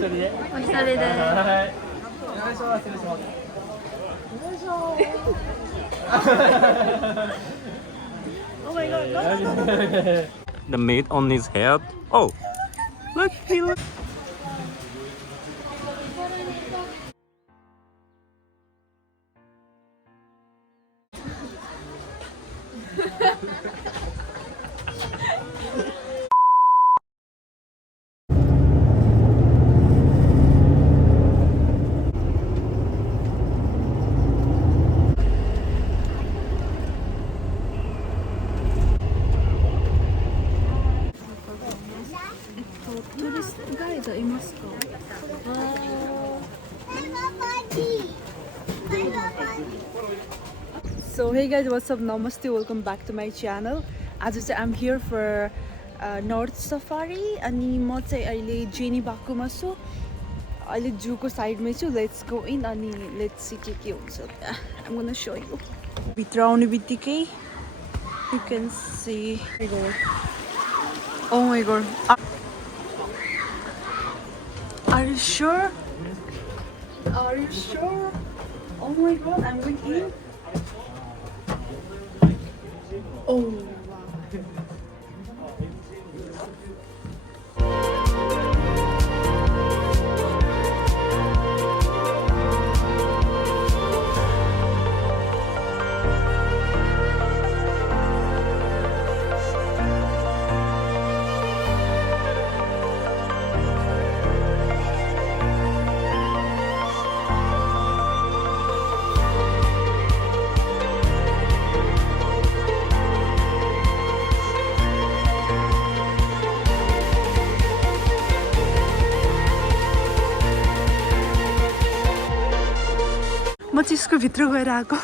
Oh my god, no. The meat on his head. Oh, look, he look. Tourist guide いますか? So hey guys, what's up? Namaste, welcome back to my channel. As I say, I'm here for North Safari अनि म चाहिँ अहिले jenny बाकुमा छु. अहिले जूको साइडमै छु. Let's go in अनि let's see के हुन्छ. I'm gonna show you. भित्र आउने बित्तिकै you can see. Oh my god. Are you sure? Are you sure? Oh my god, I'm going in. Oh wow. म चाहिँ यसको भित्र गएर आएको.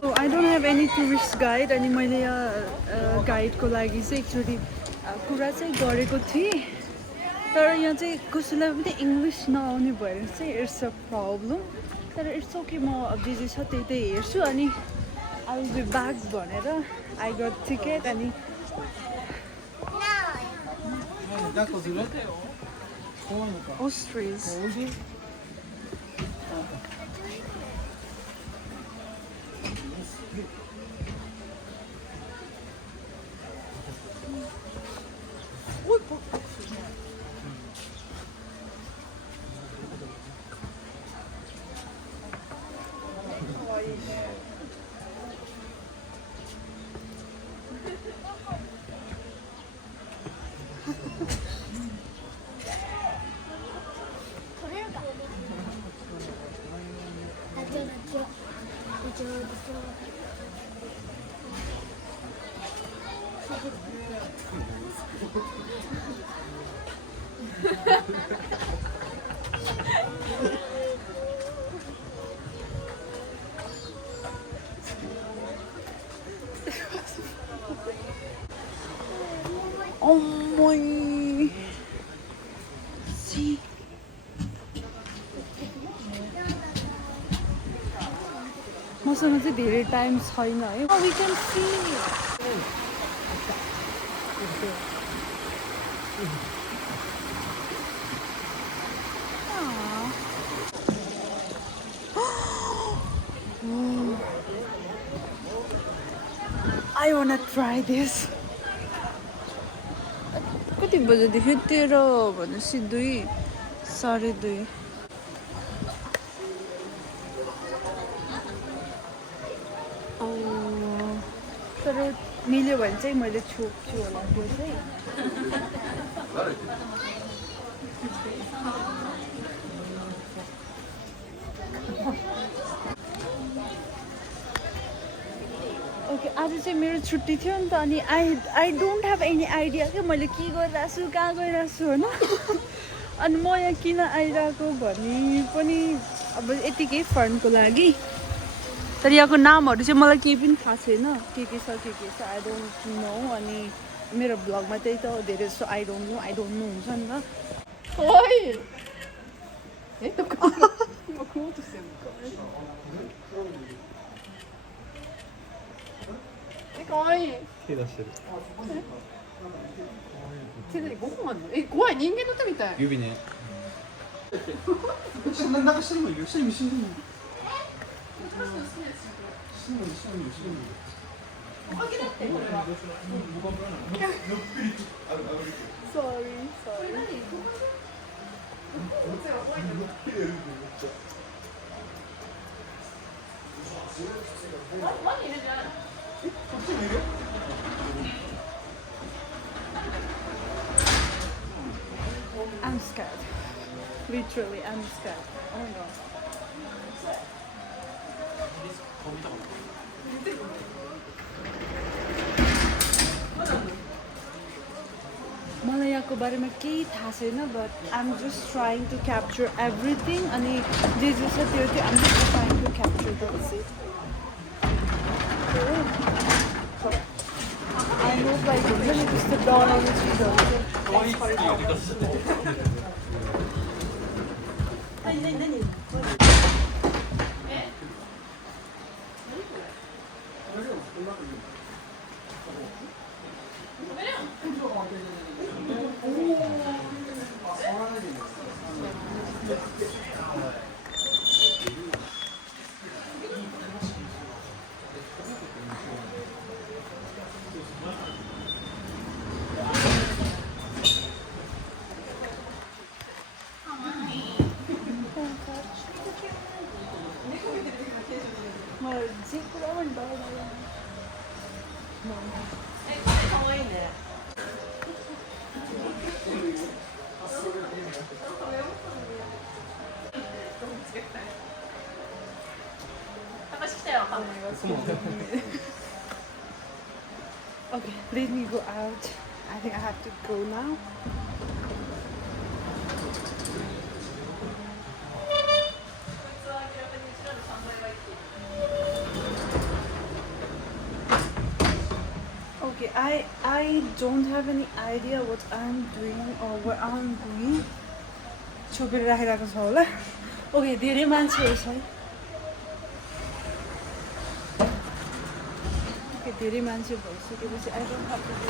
So I don't have any tourist guide अनि मैले यहाँ गाइडको लागि चाहिँ एक्चुअली कुरा चाहिँ गरेको थिएँ. तर यहाँ चाहिँ कसैलाई पनि इङ्ग्लिस नआउने भएर चाहिँ इट्स अ प्रब्लम. तर इट्स ओके, म जे जे छ त्यही त्यही हेर्छु अनि आई विल बी ब्याक भनेर आई गट टिकेट अनि ostrich. Oh my. See. मसँग चाहिँ धेरै टाइम छैन है. We can see. I wanna try this. कति बजेदेखि 13 भनेपछि 2 साढे 2. तर मिल्यो भने चाहिँ मैले छोप्छु होला त्यो चाहिँ. ओके, आज चाहिँ मेरो छुट्टी थियो नि त अनि I don't have any idea कि मैले के गरिरहेको छु कहाँ गइरहेको छु होइन. अनि म यहाँ किन आइरहेको भने पनि अब यतिकै फन्डको लागि. तर यहाँको नामहरू चाहिँ मलाई केही पनि थाहा छैन. के छ आई डोन्ट नो. अनि मेरो ब्लगमा त्यही त धेरै जस्तो आई डोन्ट नो हुन्छ नि त. ओइ 何5本あるの？怖い、人間の手みたい。指ね。なんか下にもいるよ。下にも下にもいる。Sorry, sorry. I'm scared. Literally, I'm scared. Oh my god. मलाई यहाँको बारेमा केही थाहा छैन but I'm just trying to capture everything अनि जे जे छ त्यो चाहिँ I'm just trying to capture that's it. I hope like हुन्छ नि त्यस्तो डराउने चिजहरू मलाई जे कुरामा डर लाग्यो Okay, let me go out. I think I have to go now. Okay, I don't have any idea what I'm doing or where I'm going. छोपेर राखिरहेको छ होला. Okay, धेरै मान्छेहरू छ है. Okay, धेरै मान्छे भइसकेपछि I don't have to go.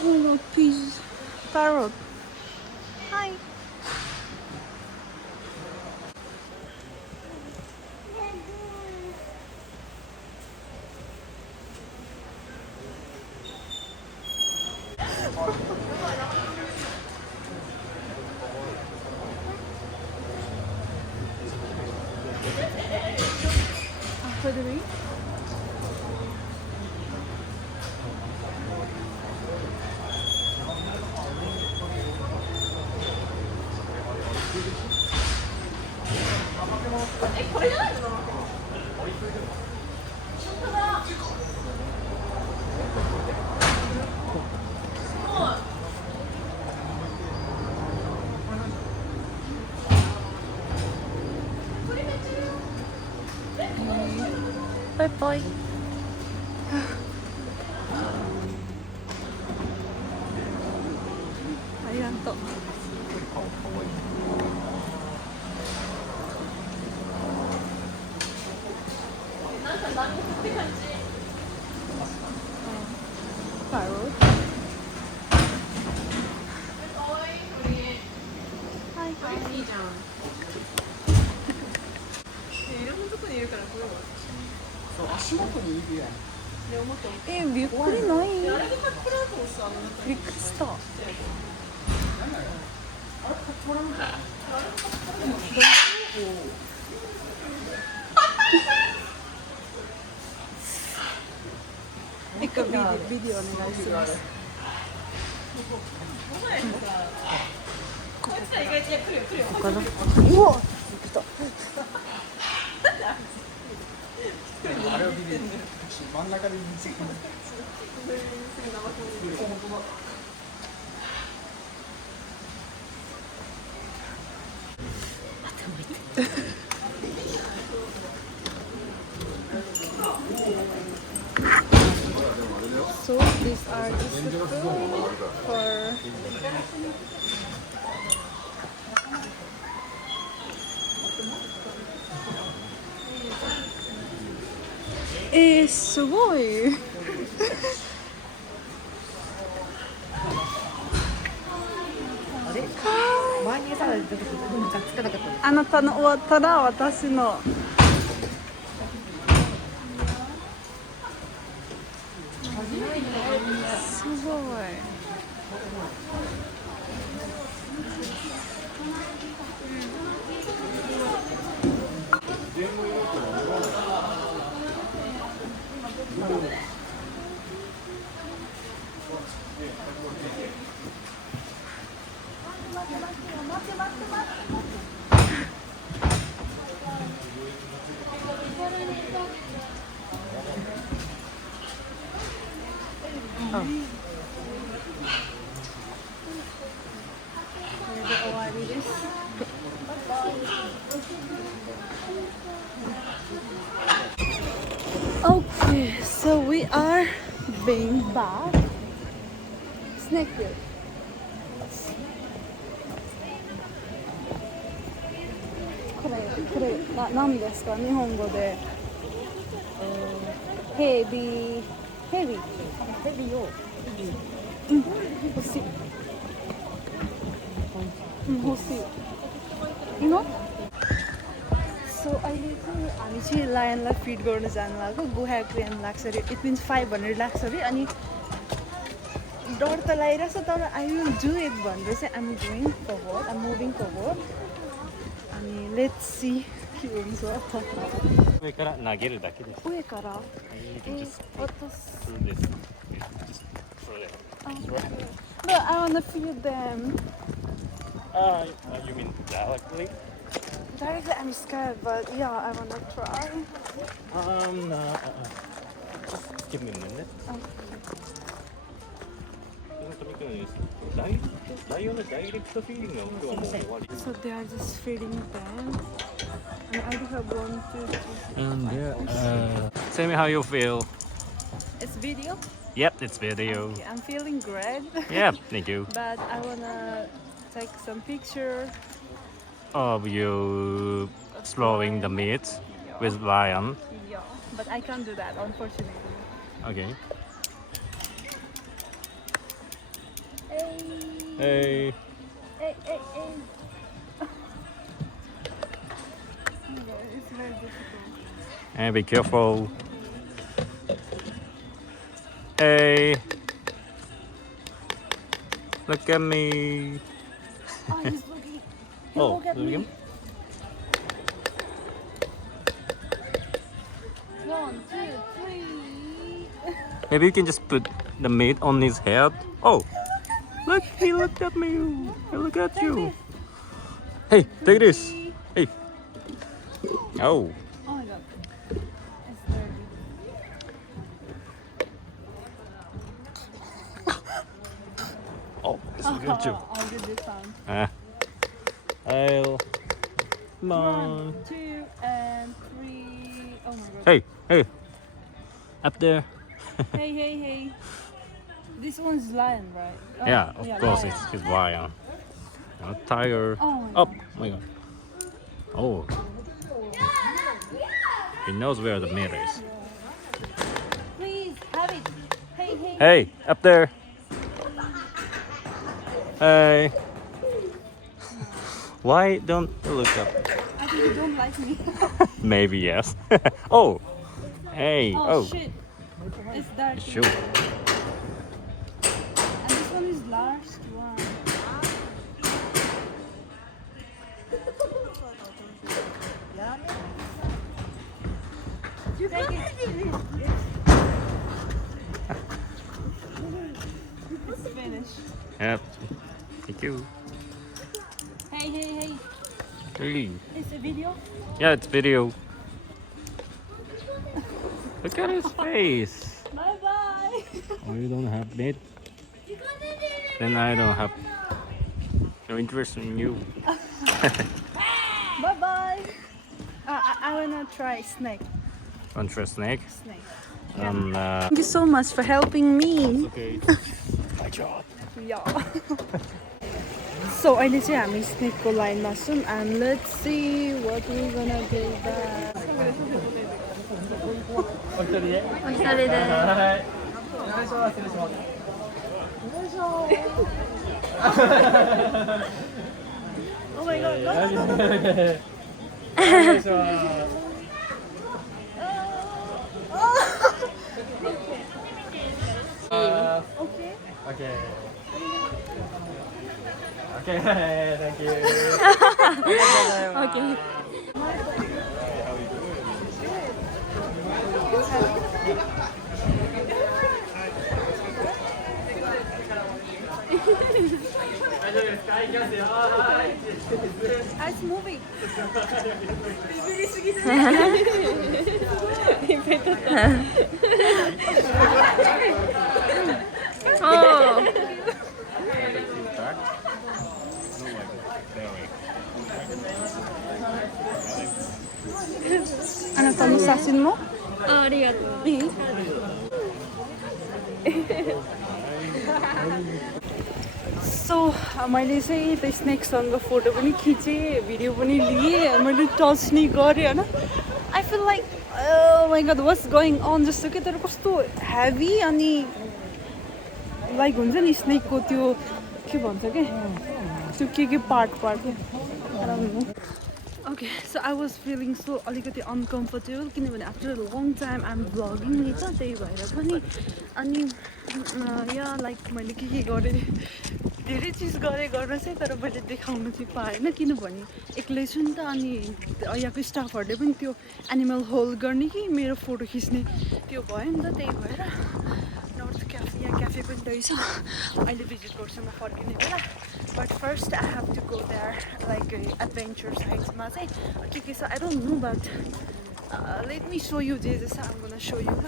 Oh no, please. Parrot. Hi. After the rain. Bye bye. Arigato. Parrot. Hi. いいじゃん。いろんなとこにいるからこれは。足元にいるやん。びっくりない？あれがカップラートをさ、びっくりした。一個ビデオお願いします。こっちは意外と来るよ来るよ。ここかな。うわ、来た。あれを見て真ん中で見つけた。So these are just the food forすごいで出てくる。なんかつかなかった。あなたの終わったら私の。すごい。これで終わりです。Okay, so we are being back. Snake food. これ何ですか日本語で？ヘビを欲しい。欲しい。You know? So अहिले चाहिँ हामी चाहिँ लायनलाई फिड गर्न जानु भएको गुहाको यान लाग्छ अरे इट मिन्स 500 लाग्छ अरे अनि डर त लागिरहेछ तर आई विल डु इट भनेर चाहिँ आम गोइङ फरवर्ड आम मुभिङ फरवर्ड अनि लेट्स सी के हुन्छ 上から投げるだけです。上から You can just私 through this. Just throw it. No, I wanna feed them You mean directly? directly I'm scared but yeah I wanna try Just give me a minute. ライオンのダイレクトフィーリングは今日はもう終わり。 so they are just feeding them and I do have 1, 2, 3 And tell me how you feel. it's video. Yep, it's video. Okay, I'm feeling great Yep, thank you. but I wanna take some picture Of you throwing the meat with lion. yeah but I can't do that unfortunately. Okay. Hey Hey. hey yeah, it's very difficult. And be careful. Hey. Look at me. Oh he's looking he Oh, look at look at me. him. 1, 2, 3 Maybe you can just put the meat on his head. Oh, look, he looked at me. He looked at you. Hey, take this. Hey. Oh. oh my god it's dirty. Oh, it's good too. I'll do this time. I'll. Come 1, on. 2 and 3 oh my god. Hey. Up there. Hey. This one's lion, right? Oh, Yeah, of course, lion. it's lion. Tiger. Oh my Oh god. my god. Oh. He knows where the meat is. Please have it. Hey. Hey, up there. Hey. Why don't you look up? I think you don't like me. Maybe yes. Oh. Hey. Oh shit. It's dark. Shoot. And this one is last one. You take it. It's finished. Yep. Thank you. Hey. Hey. It's a video. Yeah, it's video. Look at his face. Bye bye. Oh, you don't have meat? Then I don't have no interest in you. Bye bye. I wanna try snake. Want for a snake? Snake. Thank you so much for helping me. Okay. My job. Yeah. So अहिले चाहिँ हामी स्नेकको लाइनमा छौँ and let's see what we're gonna get back. お一人で。お一人で。はい。お願いします。失礼します。お願いします。Oh my god. No, no, no, no. Nice one. Okay. Okay. Okay, thank you. Okay. It's moving. Oh. Ana estamos haciendo. Arigato. सो मैले चाहिँ त्यो स्नेकसँग photo पनि खिचेँ video पनि लिएँ मैले touch नि गरेँ होइन आई फिल लाइक माई गड वाट्स गोइङ अन जस्तो कि तर कस्तो हेभी अनि लाइक हुन्छ नि स्नेकको त्यो के भन्छ कि त्यो के part okay so I was feeling सो अलिकति अनकम्फर्टेबल किनभने आफ्टर लङ टाइम आइम भ्लगिङ नि त त्यही भएर पनि अनि या लाइक मैले के गरेँ धेरै चिज गरेँ गर्न चाहिँ तर मैले देखाउनु चाहिँ पाएन किनभने एक्लै छु नि त अनि यहाँको स्टाफहरूले पनि त्यो एनिमल होल्ड गर्ने कि मेरो फोटो खिच्ने त्यो भयो नि त त्यही भएर नर्थ क्याफे यहाँ क्याफे पनि रहेछ अहिले भिजिट गर्छु म फर्किने बेला but first I have to go there like adventure साइट्समा चाहिँ के छ I don't know but let me show you जे जस्तो आम गोना सो यु ल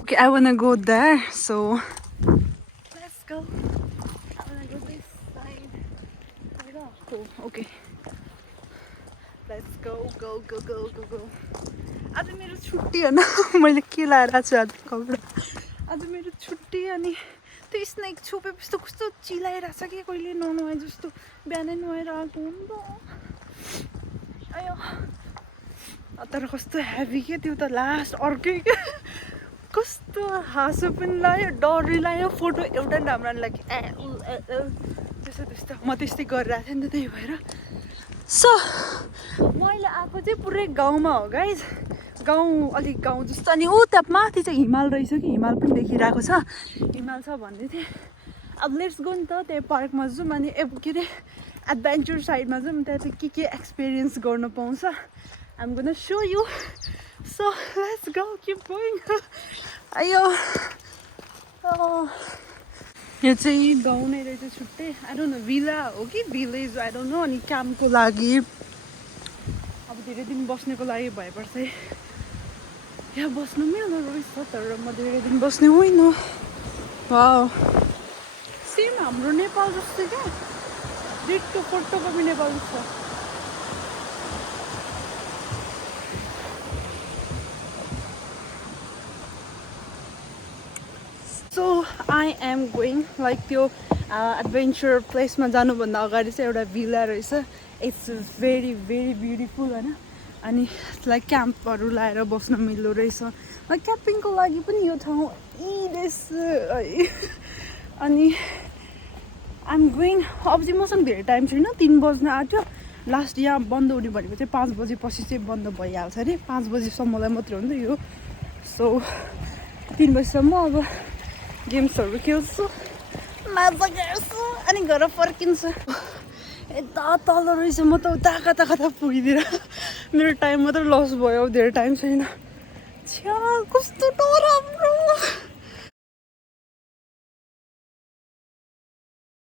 okay I want go there so let's go okay let's go go go go go go go मेरो छुट्टी होइन मैले के लाएर आएको छु आज कपडा आज मेरो छुट्टी अनि त्यो स्नेक छोपेपछि त कस्तो चिलाइरहेछ कि कहिले ननुहाए जस्तो बिहानै नुहाएर आएको हो नि त आयो तर कस्तो हेभी के त्यो त लास्ट अर्कै क्या कस्तो हाँसो पनि लाग्यो डरै लाग्यो फोटो एउटा राम्रो लाग्यो त्यस्तो म त्यस्तै गरिरहेको थिएँ नि त त्यही भएर सो म अहिले आएको चाहिँ पुरै गाउँमा हो गाइज गाउँ अलिक गाउँ जस्तो अनि त्यहाँ माथि चाहिँ हिमाल रहेछ कि हिमाल पनि देखिरहेको छ हिमाल छ भन्दै थिएँ अब लेट्स गो नि त त्यहाँ पार्कमा जाउँ अनि के अरे एडभेन्चर साइडमा जाउँ त्यहाँ चाहिँ के एक्सपिरियन्स गर्न पाउँछ आइम gonna show you so let's go keep going आयो यो चाहिँ गाउँ नै रहेछ छुट्टै आई डोन्ट नो भिला हो कि भिलेज आई डोन्ट नो अनि कामको लागि अब धेरै दिन बस्नेको लागि भएपर्छ यहाँ बस्नु मिल्दो रहेछ तर म धेरै दिन बस्ने होइन वाउ सेम हाम्रो नेपाल जस्तो क्या डिटो फोटोकपी नेपाल जस्तो सो आई एम गोइङ लाइक त्यो एडभेन्चर प्लेसमा जानुभन्दा अगाडि चाहिँ एउटा भिला रहेछ इट्स भेरी भेरी ब्युटिफुल होइन अनि लाइक क्याम्पहरू लगाएर बस्न मिल्दो रहेछ लाइक क्याम्पिङको लागि पनि यो ठाउँ रहेछ अनि आइम गोइङ अब चाहिँ मसँग धेरै टाइम छैन 3 बज्न आँट्यो लास्ट यहाँ बन्द हुने भनेको चाहिँ 5 बजेपछि चाहिँ बन्द भइहाल्छ अरे 5 बजीसम्मलाई मात्रै हो नि त यो सो 3 बजीसम्म अब गेम्सहरू खेल्छु मजा गर्छु अनि घर फर्किन्छु यता तल रहेछ म त उता कता पुगिदिएर मेरो टाइम मात्रै लस भयो अब धेरै टाइम छैन छ्या कस्तो डराम्रो